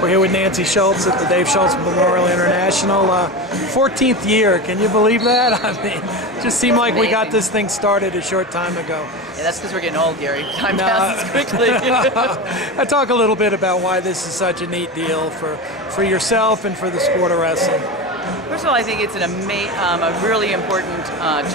We're here with Nancy Schultz at the Dave Schultz Memorial International. 14th year, can you believe that? I mean, just seemed like we got this thing started a short time ago. Yeah, that's because we're getting old, Gary. Time passes quickly. I talk a little bit about why this is such a neat deal for yourself and for the sport of wrestling. First of all, I think it's a really important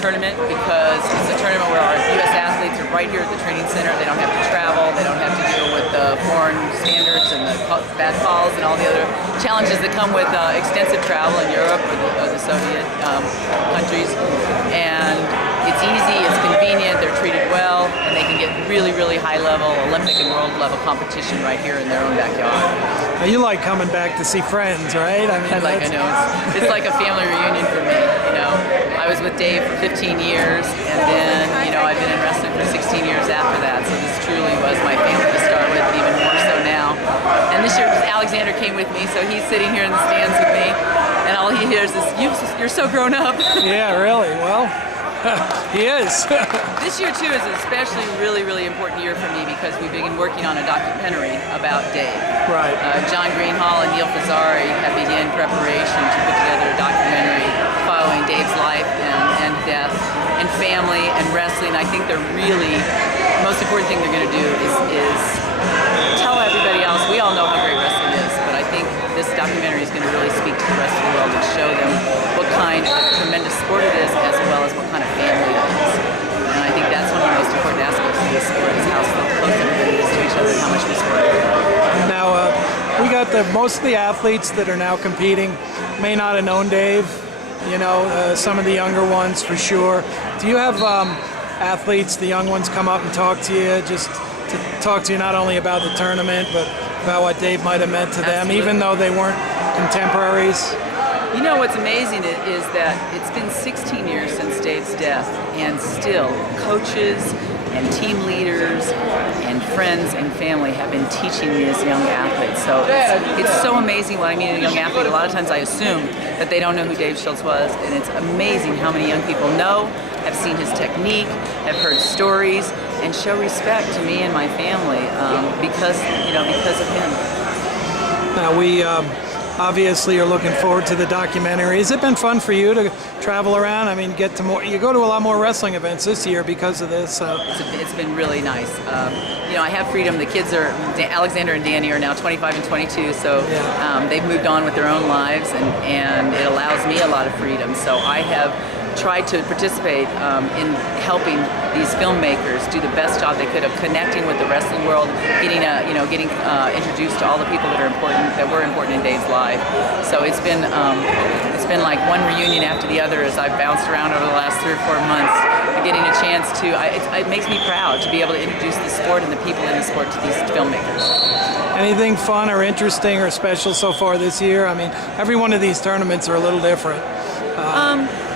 tournament because it's a tournament where our U.S. athletes are right here at the training center. They don't have to travel. They don't have to deal with the foreign standards and the bad calls and all the other challenges that come with extensive travel in Europe or the Soviet countries. And it's easy, it's convenient, they're treated well, and they can get really, really high-level Olympic and world-level competition right here in their own backyard. Now, you like coming back to see friends, right? I know. It's like a family reunion for me, you know. I was with Dave for 15 years, and then, you know, I've been in wrestling for 16 years after that, so this truly was my family to start with, and even more so now. And this year, Alexander came with me, so he's sitting here in the stands with me, and all he hears is, you're so grown up. Yeah, really? Well, he is. This year, too, is especially really, really important year for me because we've been working on a documentary about Dave. Right. John Greenhall and Neil Fazzari have begun preparation to put together a documentary following Dave's life and death and family and wrestling. I think the most important thing they're going to do is tell everybody else. We all know how great wrestling is, but I think this documentary is going to really speak to the rest of the world and show them what kind of tremendous sport it is as well as what kind of family it is. And I think that's one of the most important aspects of this sport is how close everybody is to each other and how much we support it. Now, we got most of the athletes that are now competing may not have known Dave, you know, some of the younger ones for sure. Do you have athletes, the young ones, come up and talk to you, just to talk to you not only about the tournament, but about what Dave might have meant to them, even though they weren't contemporaries? You know what's amazing is that it's been 16 years since Dave's death, and still coaches and team leaders and friends and family have been teaching these young athletes. So it's so amazing when I meet a young athlete. A lot of times I assume that they don't know who Dave Schultz was, and it's amazing how many young people know, have seen his technique, have heard stories, and show respect to me and my family because of him. Now we obviously are looking forward to the documentary. Has it been fun for you to travel around? I mean, you go to a lot more wrestling events this year because of this. It's been really nice. You know, I have freedom. The kids Alexander and Danny are now 25 and 22, so they've moved on with their own lives, and it allows me a lot of freedom. So I have tried to participate in helping these filmmakers do the best job they could of connecting with the wrestling world, getting introduced to all the people that were important in Dave's life. So it's been like one reunion after the other as I've bounced around over the last 3 or 4 months, getting a chance to. It makes me proud to be able to introduce the sport and the people in the sport to these filmmakers. Anything fun or interesting or special so far this year? I mean, every one of these tournaments are a little different.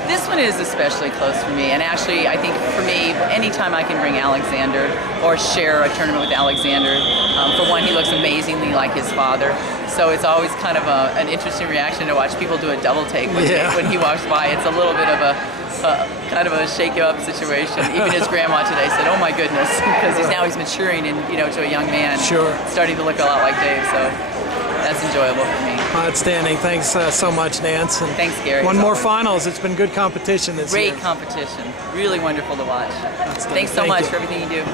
This one is especially close for me, and actually I think for me, anytime I can bring Alexander or share a tournament with Alexander, for one, he looks amazingly like his father, so it's always kind of an interesting reaction to watch people do a double take when he walks by. It's a little bit of a kind of a shake you up situation. Even his grandma today said, "Oh my goodness," because he's maturing and to a young man, starting to look a lot like Dave. So that's enjoyable for me. Outstanding. Thanks so much, Nance. And thanks, Gary. One more finals. It's been good competition this year. Great competition. Really wonderful to watch. Thanks so much for everything you do.